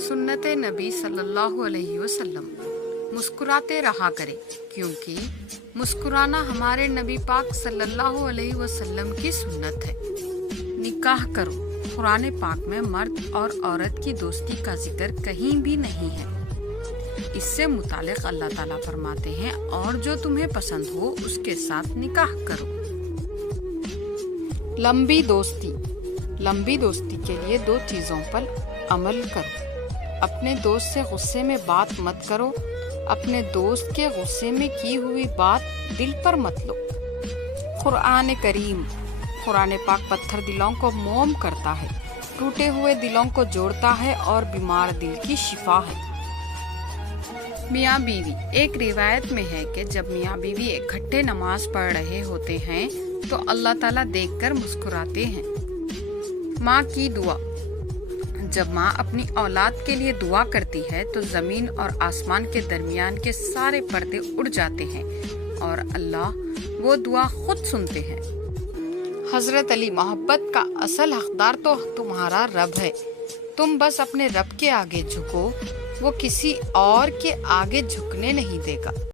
सुन्नत नबी सल्लल्लाहु अलैहि वसल्लम। मुस्कुराते रहा करें, क्योंकि मुस्कुराना हमारे नबी पाक सल्लल्लाहु अलैहि वसल्लम की सुन्नत है। निकाह करो। कुरान पाक में मर्द और औरत की दोस्ती का जिक्र कहीं भी नहीं है। इससे मुतालिक अल्लाह ताला फरमाते हैं, और जो तुम्हें पसंद हो उसके साथ निकाह करो। लंबी दोस्ती। लंबी दोस्ती के लिए 2 चीज़ों पर अमल करो। अपने दोस्त से गुस्से में बात मत करो। अपने दोस्त के गुस्से में की हुई बात दिल पर मत लो। कुरान करीम। कुरान पाक पत्थर दिलों को मोम करता है, टूटे हुए दिलों को जोड़ता है और बीमार दिल की शिफा है। मियाँ बीवी। एक रिवायत में है कि जब मियाँ बीवी इकट्ठे नमाज पढ़ रहे होते हैं तो अल्लाह ताला देखकर मुस्कुराते हैं। माँ की दुआ। जब माँ अपनी औलाद के लिए दुआ करती है तो ज़मीन और आसमान के दरमियान के सारे पर्दे उड़ जाते हैं और अल्लाह वो दुआ खुद सुनते हैं। हज़रत अली। मोहब्बत का असल हकदार तो तुम्हारा रब है। तुम बस अपने रब के आगे झुको, वो किसी और के आगे झुकने नहीं देगा।